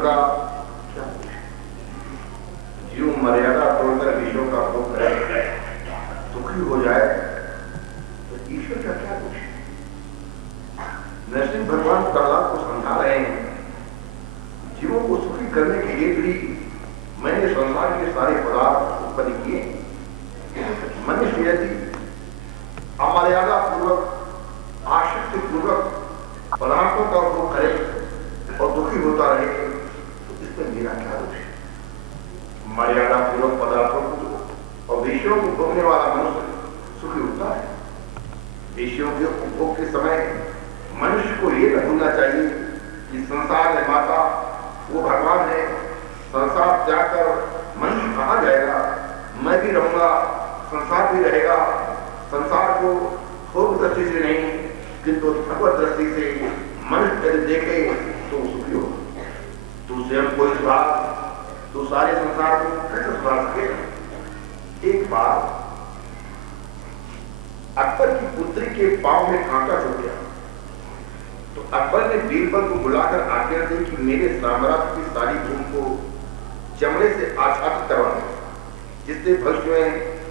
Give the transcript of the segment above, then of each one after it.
का क्या? जीव मर्यादा तोड़कर विषयों का भोग करे, दुखी हो जाए तो ईश्वर का क्या दोष? नरसिंह भगवान प्रहलाद को समझा रहे हैं, जीवों को सुखी करने के लिए भी मैंने संसार के सारे पदार्थ उत्पन्न किए। मनुष्य यदि अमर्यादा पूर्वक, आसक्ति पूर्वक पदार्थों का उपभोग करे और दुखी होता रहे तो इसमें मेरा क्या दोष है? मर्यादा पूर्वक पदार्थों को और विषयों को भोगने वाला मनुष्य सुखी होता है। विषयों के उपभोग के समय मनुष्य को यह न भूलना चाहिए कि संसार निर्माता वो भगवान है। संसार त्याग कर मनुष्य कहां जाएगा? मैं भी रहूंगा, संसार भी रहेगा। संसार को भोग दृष्टि से नहीं किंतु भगवत दृष्टि से मनुष्य यदि देखे तो सुखी हो। तू स्वयं कोई सुधार, तू सारे संसार को कैसे सुधार सकेगा? एक बार अकबर की पुत्री के पांव में कांटा छूट गया तो अकबर ने बीरबल को बुलाकर आज्ञा दी कि मेरे साम्राज्य की सारी भूमि को चमड़े से आच्छादित करवा दो, जिससे भविष्य में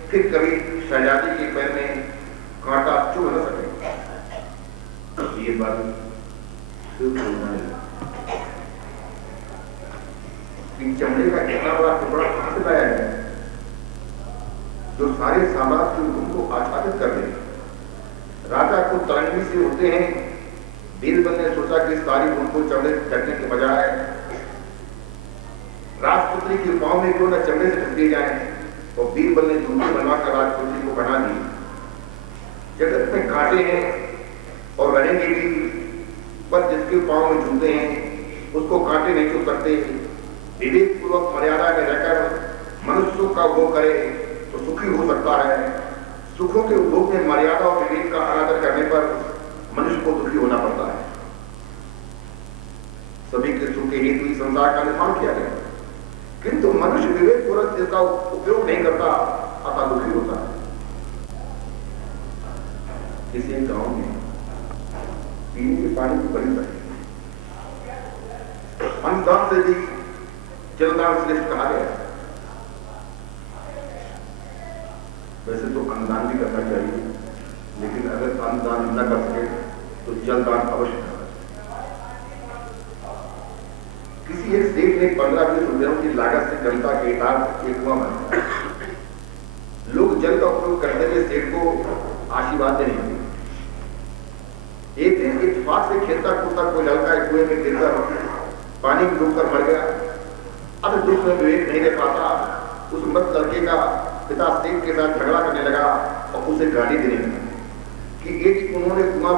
फिर कभी शहजादी के पैर में कांटा चुभ न सके। ये बात चमड़े का कितना बड़ा टुकड़ा कहां से लाया है जो सारे साम्राज्य की भूमि को आच्छादित कर दे? राजा को तरंगी से उठते हैं। बीरबल ने सोचा कि सारी भूमि को चमड़े से ढकने के बजाय राजपुत्री के पांव में क्यों न चमड़े से ढक दिए जाए। और बीरबल ने जूते बनवाकर राजपुत्री को बना दी। जगत में कांटे हैं और रहेंगे भी, पर जिसके पांव में जूते हैं उसको कांटे नहीं छू सकते। विवेक पूर्वक मर्यादा में रहकर मनुष्य सुख का उपभोग करे तो सुखी हो सकता है। सुखों के उपभोग में मर्यादा और विवेक का अनादर करने पर मनुष्य को दुखी होना पड़ता है। सभी के सुख के हेतु ही संसार का निर्माण किया गया, किंतु मनुष्य विवेक पूर्वक इसका उपयोग नहीं करता, अतः दुखी होता है। किसी गांव में पीने के पानी की बड़ी तकलीफ, अन्नदान से भी जलदान श्रेष्ठ कहा गया। वैसे तो अन्नदान भी करना चाहिए, लेकिन अगर अन्नदान न कर सके तो जलदान अवश्य करना चाहिए। किसी एक सेठ ने 15-20 रुपयों की लागत से जनता के हितार्थ एक कुआं बनाया। लोग जल का उपयोग करते हुए सेठ को आशीर्वाद देने लगे। एक दिन इत्तेफाक से खेलता कूदता कोई लड़का एक कुएं में गिरकर पानी में डूबकर मर गया। अब दुख में विवेक नहीं रह पाता, उस मृत लड़के का पिता सेठ के साथ झगड़ा करने लगा और उसे गाली देने लगा कि एक उन्होंने कुआं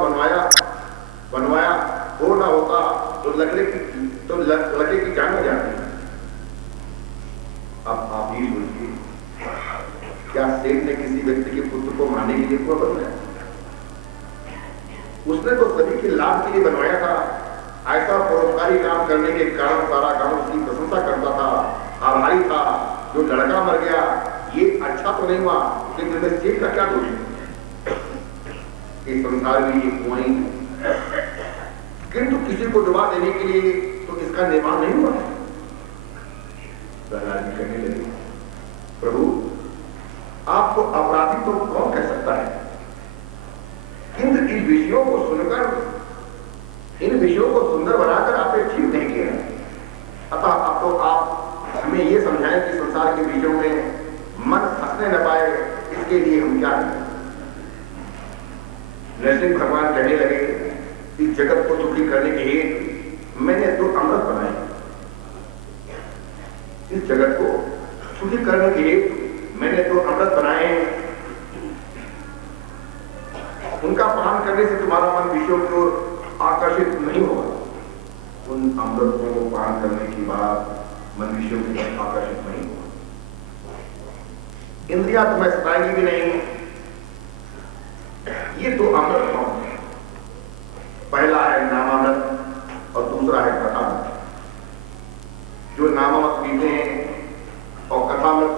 बनवाया हो ना होता तो लड़के की जान हो जाती। अब आप ही सोचिए, क्या सेठ ने किसी व्यक्ति के पुत्र को मारने के लिए कुआं बनवाया? उसने तो सभी के लाभ के लिए बनवाया था। ऐसा परोपकारी काम करने के कारण सारा गांव उसकी प्रशंसा करता था, आभारी था। जो लड़का मर गया ये अच्छा तो नहीं हुआ, लेकिन सेठ का क्या दोष है? इस संसार में ये कुआं ही है, किंतु किसी को डुबा देने के लिए तो इसका निर्माण नहीं हुआ। प्रहलाद जी कहने लगे, प्रभु आपको अपराधी तो कौन कह सकता है, किंतु इन विषयों को सुनकर, इन विषयों को सुंदर बनाकर आपने ठीक नहीं किया। अतः अब तो आप हमें यह समझाएं कि संसार के विषयों में मन फंसने न पाए, इसके लिए हम क्या करें? नरसिंह भगवान कहने लगे कि जगत को सुखी करने के लिए मैंने तो अमृत बनाए। इस जगत को सुखी करने के लिए मैंने तो अमृत बनाए। उनका पान करने से तुम्हारा मन विषयों की ओर आकर्षित नहीं होगा। उन अमृतों को पान करने के बाद मन विषयों की ओर आकर्षित नहीं होगा। इंद्रियां तुम्हें सताएंगी भी नहीं। ये दो अमृत कौन है? पहला है नामामृत और दूसरा है कथामृत। जो नामामृत पीते हैं और कथामृत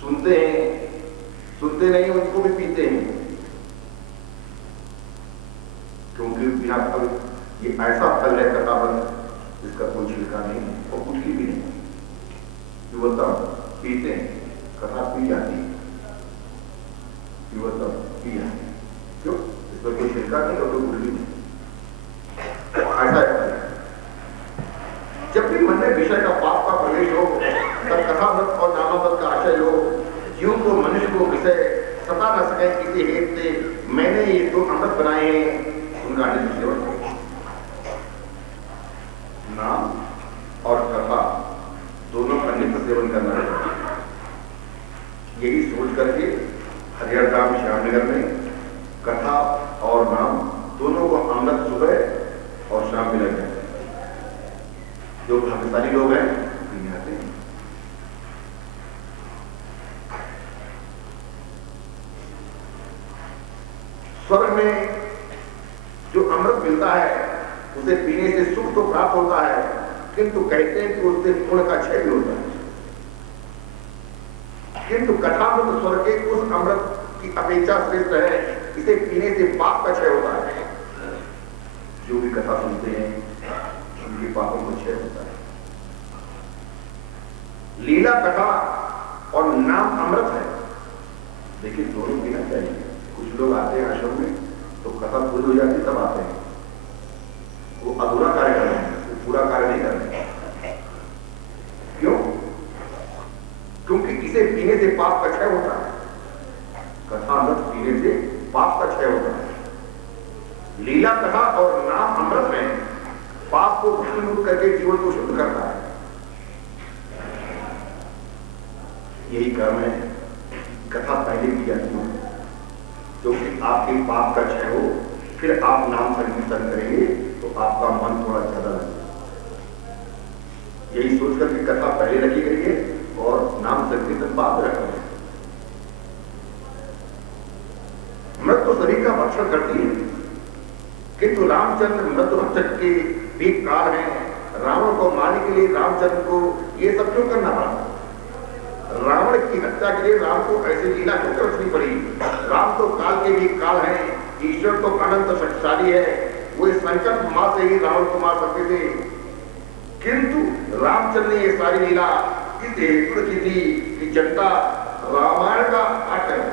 सुनते नहीं, उनको भी पीते हैं, क्योंकि बिना फल, ये ऐसा फल है कथामृत जिसका कोई छिलका नहीं और कुछ की भी नहीं। युवता पीते हैं, कथा पी जाती है, युवता पी जाती है। क्यों? इसमें कोई छिड़का नहीं और कोई गुरली नहीं। ऐसा है जब भी मन में विषय का पाप का प्रवेश हो तब कथामृत और नामामृत का आशय लो। जीव को मनुष्य को विषय सता न सके किसी हेतु से मैंने ये दो अमृत बनाए हैं, उनका नित्य सेवन करो। नाम और कथा दोनों का नित्य सेवन करना है। यही सोच करके हरिहरधाम श्यामनगर में कथा और नाम दोनों को अमृत सुबह और शाम मिला जाए। जो भाग्यशाली लोग हैं पीने आते हैं। स्वर्ग में जो अमृत मिलता है उसे पीने से सुख तो प्राप्त होता है, किंतु कहते हैं कि उससे पुण्य का क्षय भी होता है। किंतु कथामृत स्वर्ग के उस अमृत की अपेक्षा श्रेष्ठ है, इसे पीने से पाप का क्षय होता है। जो भी कथा सुनते हैं उनके पापों को क्षय होता है। लीला कथा और नाम अमृत है, लेकिन दोनों पीना चाहिए। कुछ लोग आते हैं आश्रम में तो कथा पूरी हो जाती तब आते हैं, वो अधूरा कार्य कर रहे हैं, वो पूरा कार्य नहीं कर रहे। क्यों? क्योंकि इसे पीने से पाप का क्षय होता है। कथा अमृत पीने से पाप का क्षय होता है। लीला कथा और नाम अमृत में पाप को भस्मीभूत करके जीवन को शुद्ध करता है। यही कर्म है, कथा पहले की जाती है क्योंकि आपके पाप का क्षय हो, फिर आप नाम संकीर्तन करेंगे तो आपका मन थोड़ा ज्यादा लगेगा। यही सोचकर कि कथा पहले रखी गई है और नाम संकीर्तन बाद में रखा है। मृत्यु तो सभी का भक्षण करती है, किंतु रामचंद्र मृत्यु भक्षक के भी काल है। रावण को मारने के लिए रामचंद्र को ये सब क्यों करना पड़ा? रावण की हत्या के लिए राम को ऐसी लीला क्यों रचनी पड़ी? राम तो काल के भी काल है, ईश्वर तो अनंत शक्तिशाली है, वो इस संकट मां से ही रावण को मार सकते थे। किंतु रामचंद्र ने ये सारी लीला इस हेतु रची थी कि जनता रामायण का पाठ करे।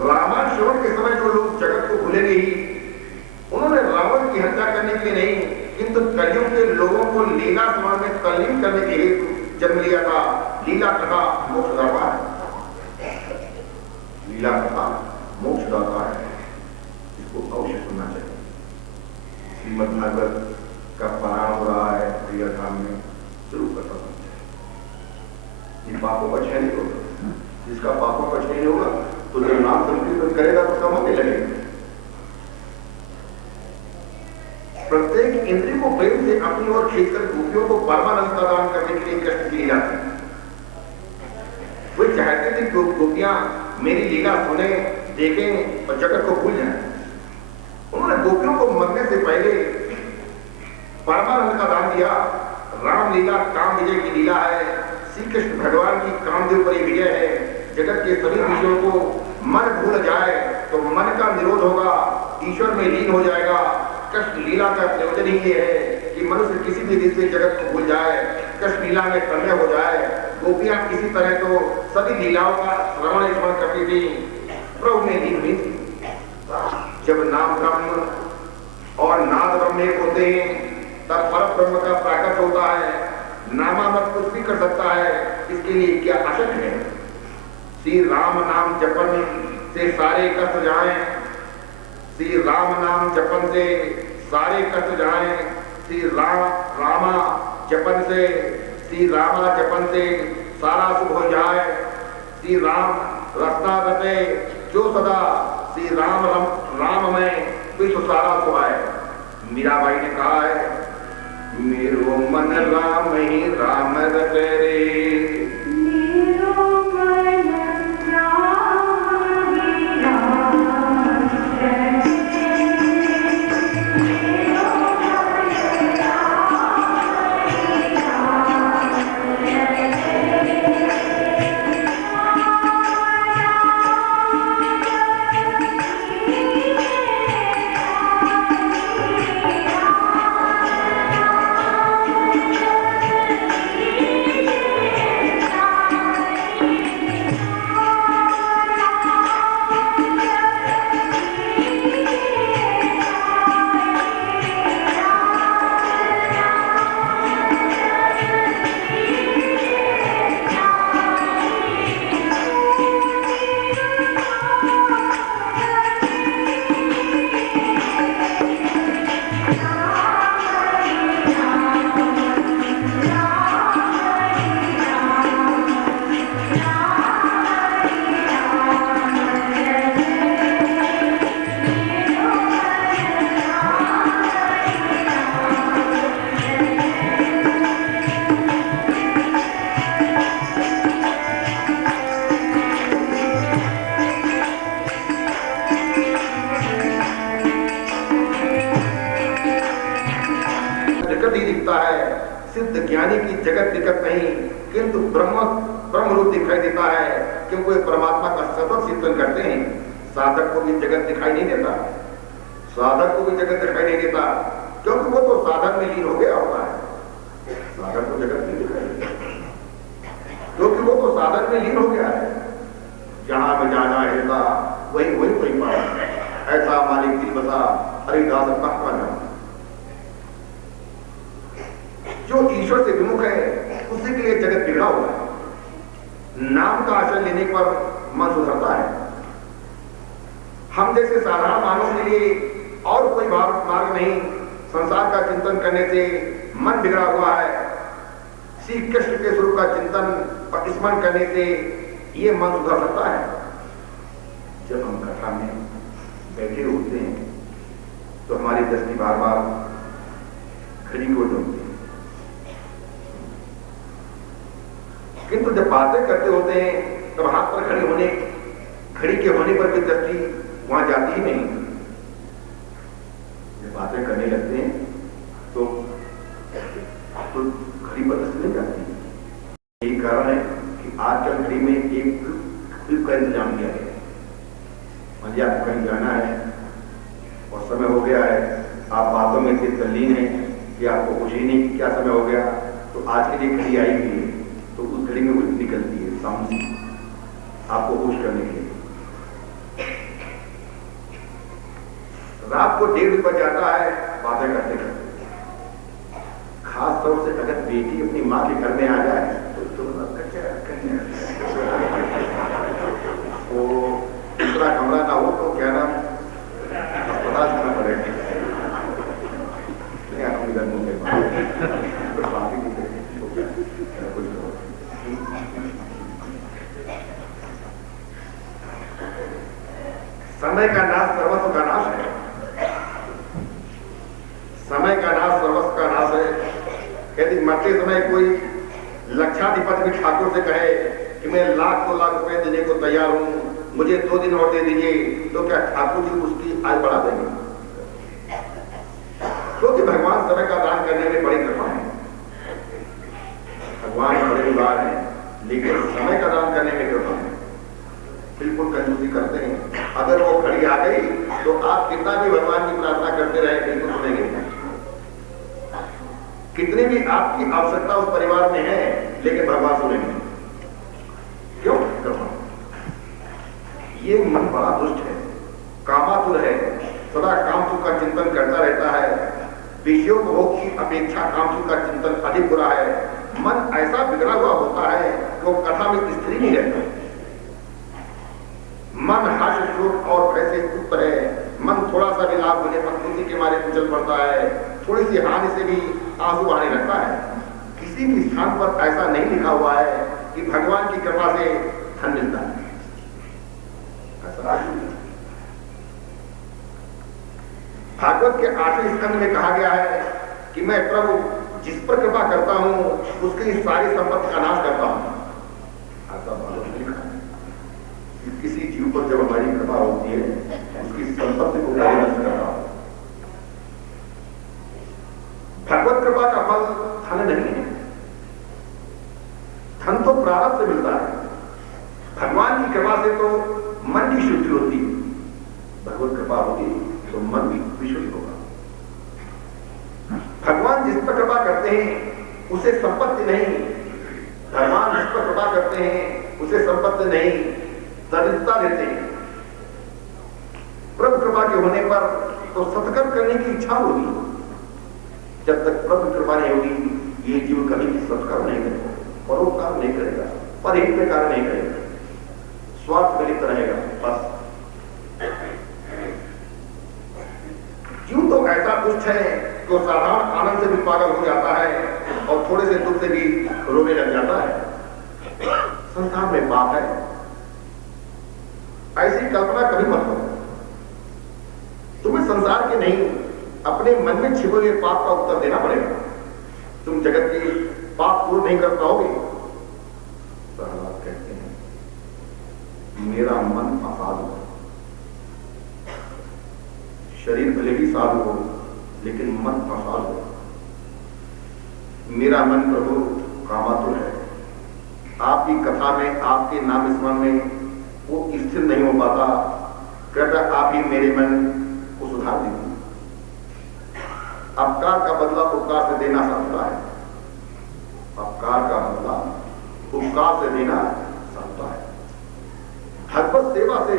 रामायण श्रवण के समय जो लोग जगत को भूलेंगे ही, उन्होंने रावण की हत्या करने के लिए नहीं, किंतु कलयुग के लोगों को लीला समाज में तल्लीन करने के हेतु जन्म लिया था। लीला कथा मोक्षदाता है, लीला कथा मोक्षदाता है, इसको अवश्य सुनना चाहिए। श्रीमद् भागवत का पारायण हो रहा है हरिहरधाम में, जरूर कथा सुनना चाहिए। ये पापों का क्षय नहीं होगा। जिसका पापों का क्षय नहीं होगा तो जब नाम संकीर्तन करेगा तो उसका मन नहीं लगेगा। प्रत्येक इंद्रिय को प्रेम से अपनी ओर खींचकर गोपियों को परमानंद प्रदान करने के लिए कृष्ण की लीला थी। वे चाहते थे कि गोपियां मेरी लीला सुने, देखें और जगत को भूल जाएं। उन्होंने गोपियों को मरने से पहले परमानंद का दान दिया। राम लीला काम विजय की लीला है। श्री कृष्ण भगवान की कामदेव पर विजय है। जगत के सभी विषयों को मन भूल जाए तो मन का निरोध होगा, ईश्वर में लीन हो जाएगा। कृष्ण लीला का प्रयोजन ही ये है कि मनुष्य किसी भी दिन से जगत को भूल जाए, कृष्ण लीला में तन्मय हो जाए। गोपियां इसी तरह तो सभी लीलाओं का श्रवण स्मरण करती थी, प्रभु में लीन हुई थी। जब नाम ब्रह्म और नाद ब्रह्म एक होते हैं तब पर ब्रह्म का प्राकट होता है। नामामृत कुछ भी कर सकता है, इसके लिए क्या अशक्त है? श्री राम नाम जपन से सारे कष्ट जाएं, श्री राम नाम जपन से सारे कष्ट जाएं, श्री रामा जपन से, श्री रामा जपन से सारा सुख हो जाए। श्री राम रसना रते जो सदा, श्री राम राम में विश्व सारा सुहाए। मीराबाई ने कहा है, मेरो मन राम ही राम रते रे। निकट ही दिखता है। सिद्ध ज्ञानी की जगत निकट नहीं, किंतु ब्रह्म रूप दिखाई देता है, क्योंकि वे परमात्मा का सतत चिंतन करते हैं। साधक को भी जगत दिखाई नहीं देता, साधक को भी जगत दिखाई नहीं देता, क्योंकि वो तो साधन में लीन हो गया होता है। साधक को जगत नहीं दिखाई देता, क्योंकि वो तो साधन में लीन हो गया है। जहां में जाना है वही पाया, ऐसा मालिक दिल बसा हरिदास कहा जाना। जो ईश्वर से विमुख है उसी के लिए जगत बिगड़ा हुआ है। नाम का आश्रय लेने पर मन सुधरता है। हम जैसे साधारण मानव के लिए और कोई मार्ग नहीं। संसार का चिंतन करने से मन बिगड़ा हुआ है। श्री कृष्ण के स्वरूप का चिंतन और स्मरण करने से ये मन सुधर सकता है। जब हम कथा में बैठे होते हैं तो हमारी दृष्टि बार बार घड़ी को ढूंढती है, किंतु जब बातें करते होते हैं तब हाथ पर घड़ी के होने पर भी दृष्टि वहां जाती ही नहीं। जब बातें करने लगते हैं तो घड़ी पर दृष्टि नहीं जाती। यही कारण है कि आजकल घड़ी में एक क्लिप का इंतजाम किया गया है। मान लीजिए आपको कहीं जाना है और समय हो गया है, आप बातों में इतने तल्लीन हैं कि आपको कुछ ही नहीं क्या समय हो गया, तो आज के लिए घड़ी आई हुई है, तो उस घड़ी में कुछ निकलती है सामने आपको खुश करने के लिए। रात को 1:30 बज जाता है बातें करते करते। खास तौर से अगर बेटी अपनी माँ के घर में आ जाए तो दूसरा कमरा ना हो तो क्या नाम अस्पताल जाना पड़ेगा। समय का नाश सर्वस्व का नाश है। समय का नाश सर्वस्व का नाश है। यदि मरते समय कोई लक्षाधिपति भी ठाकुर से कहे कि मैं लाख रुपए देने को तैयार हूं, मुझे 2 दिन और दे दीजिए, तो क्या ठाकुर जी उसकी आय बढ़ा देंगे? क्योंकि भगवान समय का दान करने में बड़ी कृपा है। भगवान बड़े उदार हैं, लेकिन समय का दान करने में कृपा है। बिल्कुल कंजूसी करते हैं। अगर वो घड़ी आ गई तो आप कितना भी भगवान की प्रार्थना करते रहे बिल्कुल सुनेंगे। कितनी भी आपकी आवश्यकता उस परिवार में है, लेकिन भगवान सुनेंगे। क्यों? ये मन बड़ा दुष्ट है, कामातुर है, सदा कामसुख का चिंतन करता रहता है। विषयोपभोग की अपेक्षा कामसुख का चिंतन अधिक बुरा है। मन ऐसा बिगड़ा हुआ होता है कि वो कथा में स्थिर नहीं रहता। मन हास्य शोक और भय से युक्त है। मन थोड़ा सा भी लाभ होने पर खुशी के मारे कुचल पड़ता है, थोड़ी सी हानि से भी आंसू बहाने लगता है। किसी भी स्थान पर ऐसा नहीं लिखा हुआ है कि भगवान की कृपा से धन मिलता है। भागवत के 8वें स्कंद में कहा गया है कि मैं प्रभु जिस पर कृपा करता हूं उसकी सारी संपत्ति का नाश करता हूं। ऐसा भागवत में लिखा है। किसी जीव पर जब हमारी कृपा होती है उसकी संपत्ति को नष्ट करता हूं। भगवत कृपा का फल धन नहीं है। धन तो प्रारब्ध से मिलता है। भगवान की कृपा से तो मन की शुद्धि होती है। भगवत कृपा होगी तो मन भी विशुद्ध होगा। भगवान जिस पर कृपा करते हैं उसे संपत्ति नहीं, भगवान जिस पर कृपा करते हैं उसे संपत्ति नहीं, दरिद्रता देते हैं। प्रभु कृपा के होने पर तो सत्कर्म करने की इच्छा होगी। जब तक प्रभु कृपा नहीं होगी ये जीव कभी भी सत्कर्म नहीं करेगा, परोपकार नहीं करेगा, परहित में कार्य नहीं करेगा, स्वार्थ में लिप्त रहेगा। बस जीव तो ऐसा दुष्ट है कि साधारण आनंद से भी पागल हो जाता है और थोड़े से दुख से भी रोने लग जाता है। संसार में पाप है, ऐसी कल्पना कभी मत करो। तुम्हें संसार के नहीं अपने मन में छिपे हुए पाप का उत्तर देना पड़ेगा। तुम जगत के पाप पूर्ण नहीं कर पाओगे। प्रहलाद कहते हैं मेरा मन असाधु है, शरीर भले ही साधु हो लेकिन मन असाधु हो। मेरा मन प्रभु कामातुर है। आपकी कथा में, आपके नाम स्मरण में वो स्थिर नहीं हो पाता। कृपया आप ही मेरे मन को सुधार दीजिए। अपकार का बदला उपकार से देना सकता है। अपकार का बदला उपकार से देना सकता है। भगवत सेवा से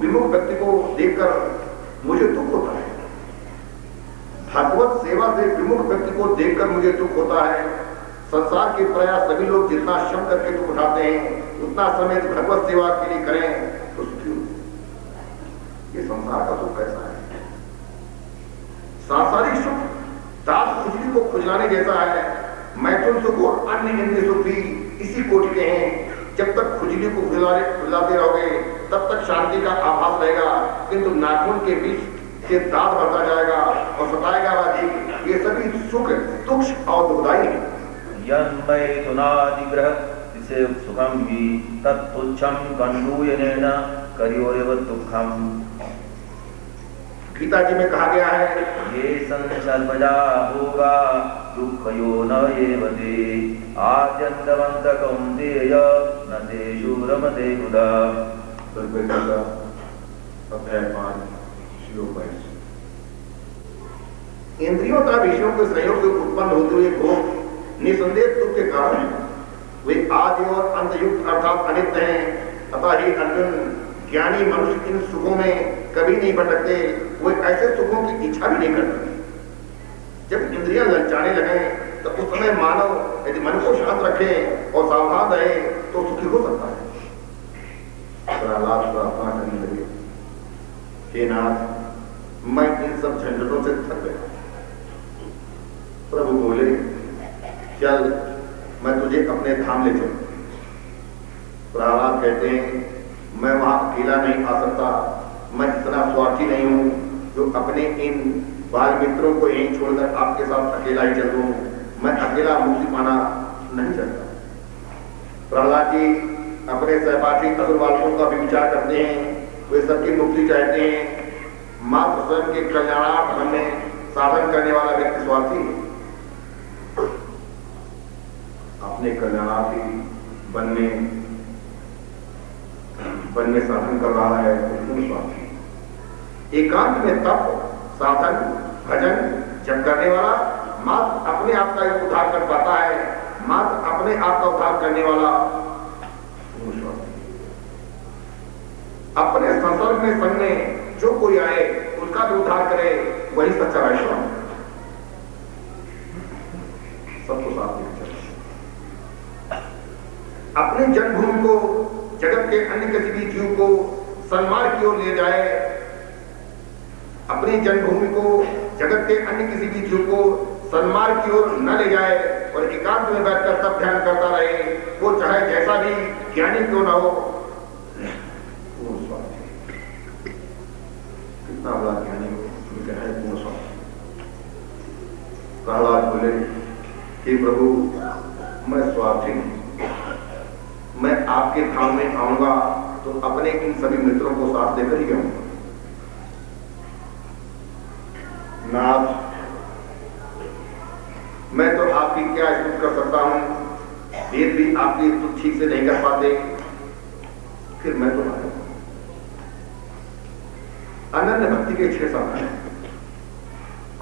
विमुख व्यक्ति को देखकर मुझे दुख होता है। भगवत सेवा से विमुख व्यक्ति को देखकर मुझे दुख होता है। संसार के प्रयास सभी लोग जितना श्रम करके दुख उठाते हैं, उतना समय भगवत सेवा के लिए करें तो सुखी हो। ये संसार का सुख कैसा है? सांसारिक सुख दास खुजली को खुजलाने जैसा है। मैथुन सुख और अन्य इंद्रिय सुख भी इसी कोटि के हैं। जब तक खुजली को खुजलाते रहोगे तब तक शांति का आभास रहेगा, किंतु नाखून के बीच से दांत बढ़ता जाएगा और सताएगा अधिक। ये सभी सुख तुक्ष और दुखदायी है। यन्मैथुनादिग्रह इसे सुखम भी तत्तुच्छम कंडूयनेन करियोरेव दुःखम। गीता जी में कहा गया है, ये संसर्पजा भोगा दुःखयो न एव ते आद्यन्तवन्त कौन्तेय न तेषु रमते मुदा। अध्याय 5 श्लोक 22। इंद्रियों का विषयों के संयोग से उत्पन्न होते हुए भोग निसंदेह दुख के कारण है। वे आदि और अंतयुक्त अर्थात अनित्य हैं। अतः ही अर्जुन, ज्ञानी मनुष्य इन सुखों में कभी नहीं भटकते। वे ऐसे सुखों की इच्छा भी नहीं करते। जब इंद्रियां ललचाने लगे तो उस समय मानव यदि मन को शांत रखे और सावधान रहे तो सुखी हो सकता है। प्रहलाद प्रार्थना करने लगे, हे नाथ, मैं इन सब झंझटों से थक गया। प्रभु बोले, चल मैं तुझे अपने धाम ले चलूं। प्रहलाद कहते हैं, मैं वहां अकेला नहीं आ सकता। मैं इतना स्वार्थी नहीं हूं जो अपने इन बाल मित्रों को यहीं छोड़कर आपके साथ अकेला ही चल दूं। मैं अकेला मुक्ति पाना नहीं चाहता। प्रहलाद जी अपने सहपाठी असुर बालकों का भी विचार करते हैं। वे सबकी मुक्ति चाहते हैं। मात्र स्वयं के कल्याणार्थ में साधन करने वाला व्यक्ति स्वार्थी है। अपने कल्याणार्थी बन में साधन कर रहा है तो स्वार्थी। एकांत में तप, साधन, भजन जब करने वाला मात्र अपने आप का उद्धार कर पाता है। मात्र अपने आप का उद्धार करने वाला अपने संसर्ग में संग में जो कोई आए उसका भी उद्धार करे, वही सच्चा वैष्णव। सबको साथ में अपनी जन्मभूमि को जगत के अन्य किसी भी जीव को सन्मार्ग की ओर ले जाए। अपनी जन्मभूमि को जगत के अन्य किसी भी जीव को सन्मार्ग की ओर न ले जाए और एकांत में बैठकर तब ध्यान करता रहे। वो चाहे जैसा भी ज्ञानी क्यों ना हो। कितना बड़ा ज्ञानी हो, है पूर्ण स्वार्थी। प्रहलाद बोले, हे प्रभु, मैं स्वार्थी हूं। मैं आपके धाम में आऊंगा तो अपने इन सभी मित्रों को साथ लेकर ही आऊंगा। नाथ, मैं तो आपकी क्या स्तुति कर सकता हूं। वेद भी आपकी स्तुति ठीक से नहीं कर पाते, फिर मैं तो अनन्य भक्ति के 6 साधन हैं।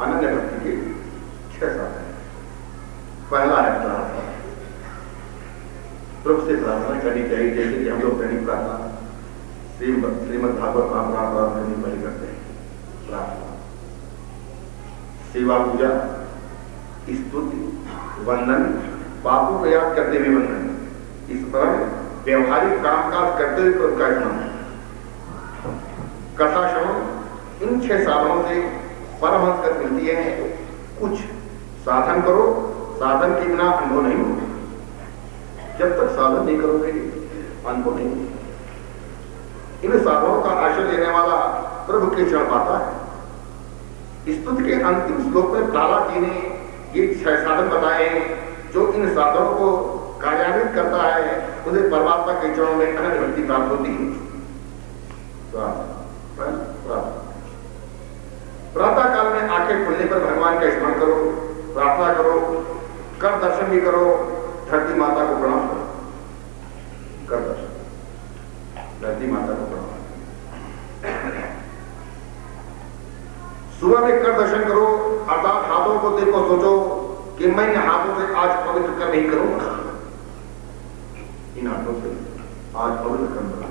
अनन्य भक्ति के 6 साधन हैं। पहला है प्रार्थना। प्रभु से प्रार्थना करनी चाहिए, जैसे कि हम लोग दैनिक प्रार्थना श्रीमद् भागवत महापुराण प्रार्थना पहले करते हैं। प्रार्थना, सेवा, पूजा, स्तुति, वंदन, पापों को याद करते हुए वंदन। इस पर व्यवहारिक कामकाज करते हुए प्रभु का स्मरण। कथा श्रवण, इन 6 साधनों से परमहंस कर मिलती है। कुछ साधन करो, साधन के बिना अनुभव नहीं होगा। जब तक साधन नहीं करोगे अनुभव नहीं होगा। इन साधनों का आश्रय लेने वाला प्रभु के चरण पाता है। स्तुति के अंतिम श्लोक में प्रहलाद जी ने ये 6 साधन बताए हैं। जो इन साधनों को कार्यान्वित करता है उसे परमात्मा के चरणों में अनन्य भक्ति प्राप्त होती है। प्रातः काल में आंखें खुलने पर भगवान का स्मरण करो, प्रार्थना करो। कर दर्शन भी करो, धरती माता को प्रणाम करो। कर दर्शन, धरती माता को प्रणाम। सुबह में कर दर्शन करो, अर्थात हाथों को देखो, सोचो कि मैं इन हाथों से आज पवित्र कर नहीं करूंगा, इन हाथों से आज पवित्र कर दूंगा,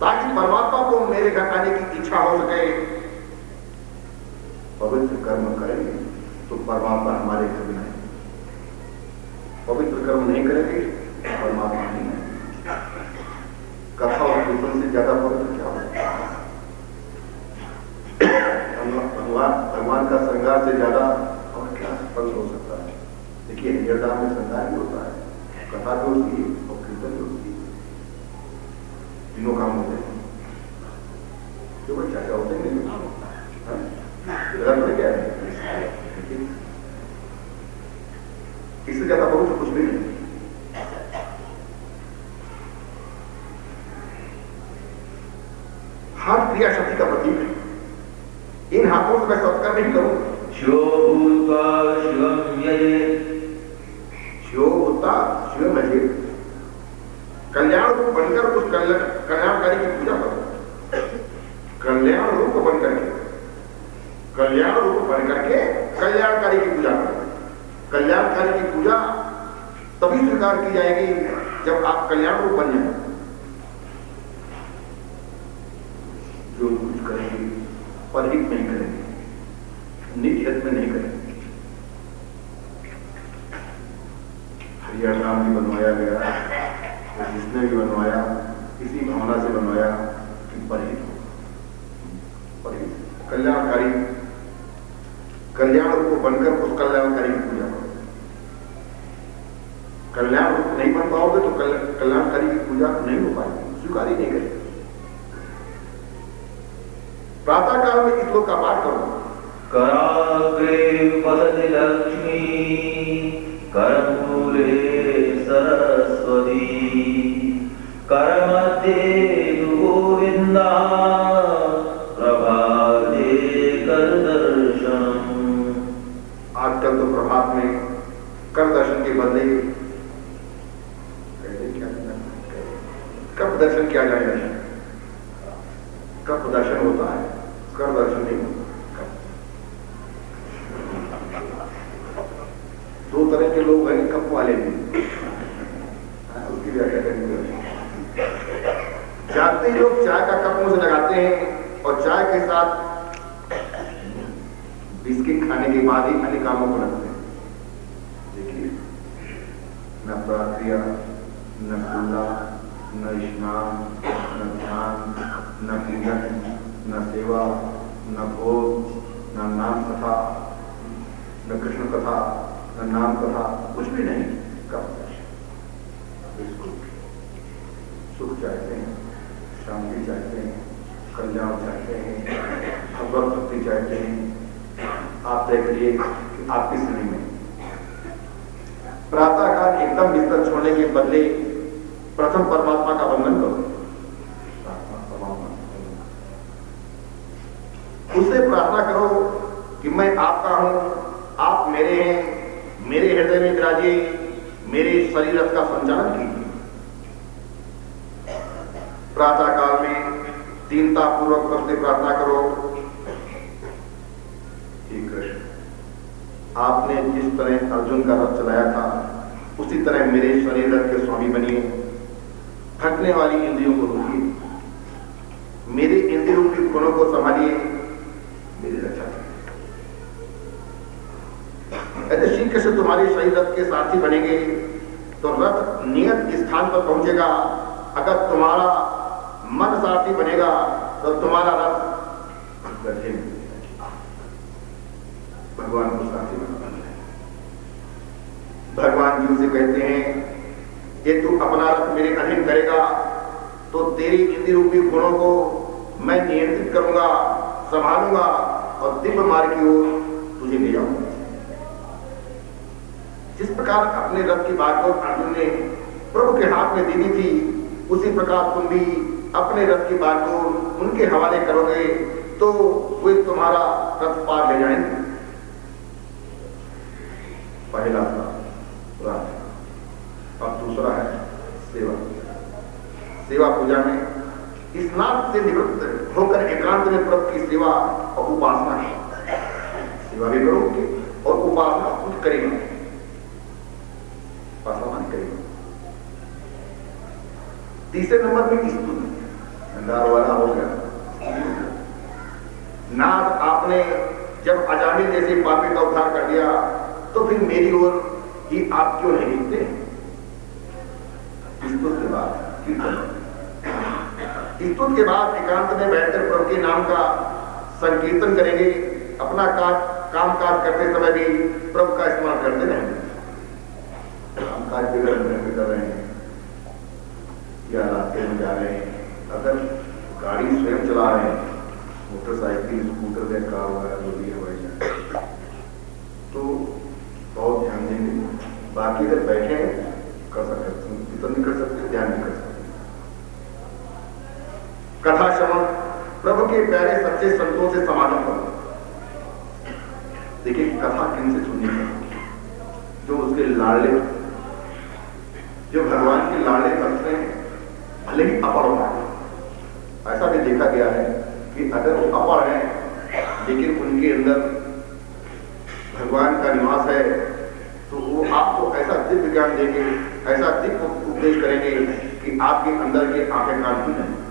ताकि परमात्मा को मेरे घर आने की इच्छा हो सके। पवित्र कर्म करेंगे तो परमात्मा हमारे घर में आएंगे, पवित्र कर्म नहीं करेंगे परमात्मा नहीं आएंगे। कथा और कीर्तन से ज्यादा पवित्र क्या होगा? भगवान का श्रृंगार से ज्यादा और क्या पवित्र हो सकता है? देखिए, हृदय में श्रृंगार भी होता है, कथा भी होती है और कीर्तन भी होती है, तीनों काम होते हैं। जो बच्चा क्या होते हैं नहीं क्या है, इससे ज्यादा पवित्र कुछ भी नहीं। हाथ क्रिया शक्ति का प्रतीक है, इन हाथों से मैं सत्कार नहीं करूंगा। शिवो भूत्वा शिवं यजेत्, शिवो भूत्वा शिवं यजेत्, कल्याण रूप बनकर उस कल्याणकारी की पूजा करो। कल्याण रूप बनकर के, कल्याण रूप बनकर के कल्याणकारी की पूजा करो। कल्याणकारी की पूजा तभी स्वीकार की जाएगी जब आप कल्याण रूप बन जाए। जो कुछ करेंगे परहित नहीं करेंगे, निज हित में नहीं करेंगे। हरियाणा भी बनवाया गया, जिसने भी बनवाया इसी भावना से बनवाया कि परहित हो, परहित कल्याणकारी, कल्याण रूप बनकर उस कल्याणकारी की पूजा करो। कल्याण रूप नहीं बन पाओगे तो कल्याणकारी की पूजा नहीं हो पाएगी, स्वीकार ही नहीं करेगी। प्रातः काल में इस श्लोक का पाठ करो। कराग्रे वदति लक्ष्मी, करमूले सरस्वती, करमध्ये गोविंदा, प्रभाते कर दर्शनम्। आजकल तो प्रभात में कर दर्शन के बदले कब दर्शन किया जाएगा? कब दर्शन होता है, कर दर्शन नहीं होता। दो तरह के लोग हैं, कप वाले भी, उसकी व्याख्या करेंगे। जाते ही लोग चाय का कप मुंह से लगाते हैं और चाय के साथ बिस्किट खाने के बाद ही अन्य कामों को लगते हैं। देखिए, न प्रार्थना, न पूजा, न स्नान, न ध्यान, न पूजन, न सेवा, न भोग, न नाम कथा, न कृष्ण कथा, न नाम कथा, कुछ भी नहीं। कब सुख चाहते हैं, शांति चाहते हैं, कल्याण चाहते हैं, भगवत भक्ति चाहते हैं। आप तय करिए कि आप किस श्रेणी में। प्रातः काल एकदम बिस्तर छोड़ने के बदले प्रथम परमात्मा का वंदन करो। उससे प्रार्थना करो कि मैं आपका हूं, आप मेरे हैं, मेरे हृदय में विराजिए, मेरे शरीर का संचालन कीजिए। प्रातः काल में दीनता पूर्वक उससे प्रार्थना करो। हे कृष्ण, आपने जिस तरह अर्जुन का रथ चलाया था उसी तरह मेरे शरीर के स्वामी बनिए। थकने वाली इंद्रियों को रोकिए, मेरे इंद्रियों के गुणों को संभालिए, मेरी रक्षा कीजिए। यदि श्री कृष्ण तुम्हारे शरीर रथ के सारथी बनेंगे तो रथ नियत स्थान पर पहुंचेगा। अगर तुम्हारा मन सारथी बनेगा तो तुम्हारा रथ गड्ढे में। भगवान को सारथी बनाना है। भगवान जी उसे कहते हैं कि तू अपना रथ मेरे अधीन करेगा तो तेरी इंद्रिय रूपी गुणों को मैं नियंत्रित करूंगा, संभालूंगा और दिव्य मार्ग की ओर तुझे ले जाऊंगा। जिस प्रकार अपने रथ की बागडोर अर्जुन ने प्रभु के हाथ में दी थी, उसी प्रकार तुम भी अपने रथ की बागडोर उनके हवाले करोगे तो वे तुम्हारा रथ पार ले जाएंगे। सेवा पूजा में स्नान से निवृत्त होकर एकांत में प्रभु की सेवा और उपासना है। सेवा भी करोगे और उपासना खुद करेगा, उपासना करेगा। तीसरे नंबर में स्तुति, भंडार वाला हो गया। नाथ आपने जब अजामिल जैसे पापी का उद्धार कर दिया तो फिर मेरी ओर ही आप क्यों नहीं देखते? स्तुति के बाद कीर्तन, स्तुति के बाद एकांत में बैठकर प्रभु के नाम का संकीर्तन करेंगे। अपना काम काज करते समय भी प्रभु का स्मरण करते रहेंगे। काम काज भी कर रहे हैं या रास्ते में जा रहे हैं, अगर गाड़ी स्वयं चला रहे हैं, मोटरसाइकिल, स्कूटर में कार वगैरह जो भी है तो बहुत ध्यान देंगे। बाकी अगर बैठे कर सकते, कीर्तन नहीं कर सकते, ध्यान नहीं कर सकते। कथा श्रवण, प्रभु के प्यारे सच्चे संतों से समागम करो। देखिए कथा किन से सुननी है? जो उसके लाडले, जो भगवान के लाडले भक्त हैं, भले ही अपड़ हो। ऐसा भी देखा गया है कि अगर वो अपड़ हैं लेकिन उनके अंदर भगवान का निवास है तो वो आपको ऐसा दिव्य ज्ञान देंगे, ऐसा दिव्य उपदेश करेंगे कि आपके अंदर के आंखें कान खुल जाएंगे।